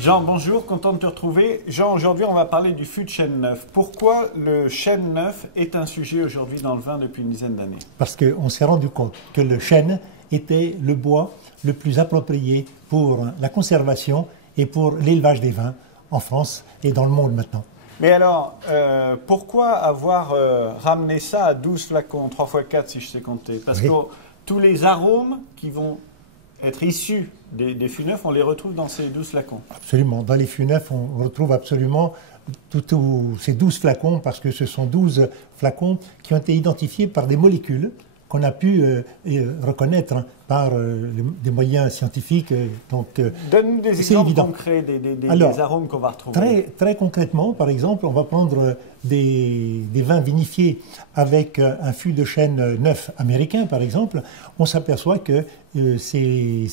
Jean, bonjour, content de te retrouver. Jean, aujourd'hui, on va parler du fût de chêne neuf. Pourquoi le chêne neuf est un sujet aujourd'hui dans le vin depuis une dizaine d'années? Parce qu'on s'est rendu compte que le chêne était le bois le plus approprié pour la conservation et pour l'élevage des vins en France et dans le monde maintenant. Mais alors, pourquoi avoir ramené ça à 12 flacons, 3 x 4 si je sais compter? Parce que tous les arômes qui vont être issus des fûts neufs, on les retrouve dans ces 12 flacons. Absolument. Dans les fûts neufs, on retrouve absolument tous ces 12 flacons parce que ce sont 12 flacons qui ont été identifiés par des molécules qu'on a pu reconnaître par des moyens scientifiques. Donne-nous des exemples concrets des arômes qu'on va retrouver. Très concrètement, par exemple, on va prendre des vins vinifiés avec un fût de chêne neuf américain, par exemple. On s'aperçoit que ces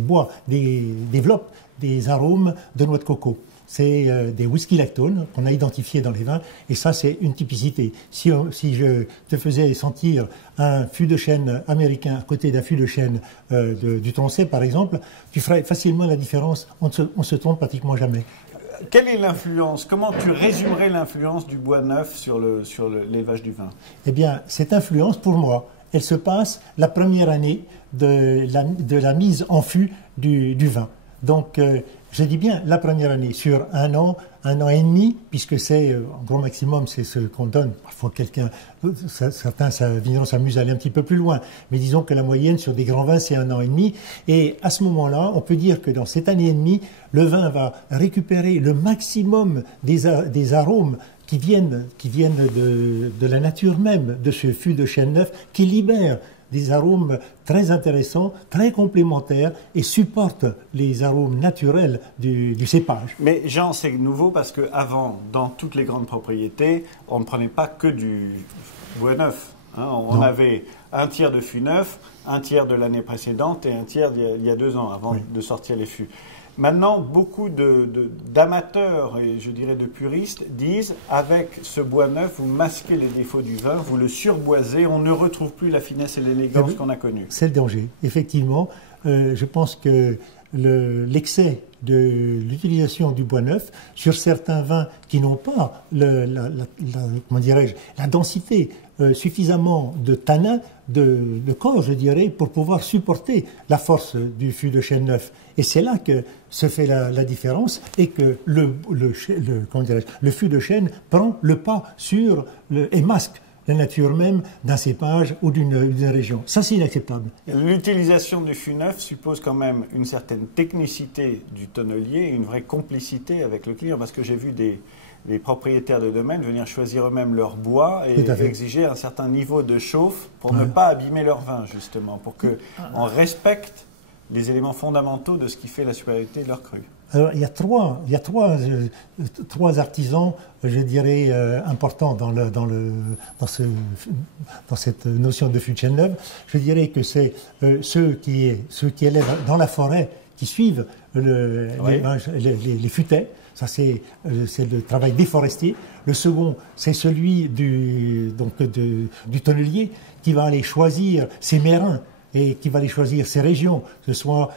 bois développent des arômes de noix de coco. C'est des whisky lactones qu'on a identifiés dans les vins, et ça, c'est une typicité. Si je te faisais sentir un fût de chêne américain à côté d'un fût de chêne du Tronchet, par exemple, tu ferais facilement la différence. On ne se trompe pratiquement jamais. Quelle est l'influence? Comment tu résumerais l'influence du bois neuf sur l'élevage du vin? Eh bien, cette influence, pour moi, elle se passe la première année de la mise en fût du vin. Donc, je dis bien la première année, sur un an et demi, puisque c'est, en gros maximum, c'est ce qu'on donne. Parfois, certains vignerons s'amusent à aller un petit peu plus loin, mais disons que la moyenne sur des grands vins, c'est 1 an et demi. Et à ce moment-là, on peut dire que dans cette année et demie, le vin va récupérer le maximum des arômes qui viennent de la nature même de ce fût de chêne neuf, qui libère des arômes très intéressants, très complémentaires et supportent les arômes naturels du cépage. Mais Jean, c'est nouveau parce qu'avant, dans toutes les grandes propriétés, on ne prenait pas que du bois neuf. Hein. On avait un tiers de fût neuf, un tiers de l'année précédente et un tiers il y a 2 ans avant de sortir les fûts. Maintenant, beaucoup d'amateurs et je dirais de puristes disent avec ce bois neuf, vous masquez les défauts du vin, vous le surboisez, on ne retrouve plus la finesse et l'élégance qu'on a connue. C'est le danger. Effectivement, je pense que l'excès de l'utilisation du bois neuf sur certains vins qui n'ont pas la densité suffisamment de tanin, de corps, je dirais, pour pouvoir supporter la force du fût de chêne neuf. Et c'est là que se fait la différence et que le fût de chêne prend le pas et masque la nature même d'un cépage ou d'une région. Ça, c'est inacceptable. L'utilisation du fût neuf suppose quand même une certaine technicité du tonnelier, une vraie complicité avec le client, parce que j'ai vu des propriétaires de domaines venir choisir eux-mêmes leur bois et exiger un certain niveau de chauffe pour ne pas abîmer leur vin, justement, pour qu'on respecte les éléments fondamentaux de ce qui fait la supériorité de leur cru. Alors, il y a trois artisans, je dirais, importants dans cette notion de fût de chêne neuf. Je dirais que c'est ceux qui élèvent dans la forêt, qui suivent les futaies. Ça, c'est le travail des forestiers. Le second, c'est celui du tonnelier qui va aller choisir ses mérins et qui va aller choisir ses régions, que ce soit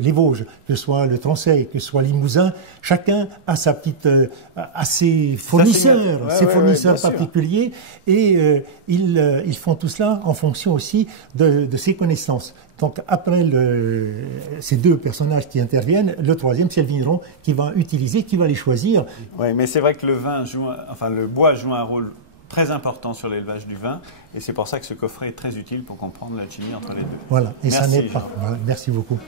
les Vosges, que ce soit le Tronchet, que ce soit Limousin. Chacun a ses fournisseurs particuliers et ils font tout cela en fonction aussi de ses connaissances. Donc après ces 2 personnages qui interviennent, le troisième, c'est le vigneron qui va les choisir. Oui, mais c'est vrai que le bois joue un rôle très important sur l'élevage du vin, et c'est pour ça que ce coffret est très utile pour comprendre l'alchimie entre les deux. Voilà, et ça n'est pas. Voilà, merci beaucoup.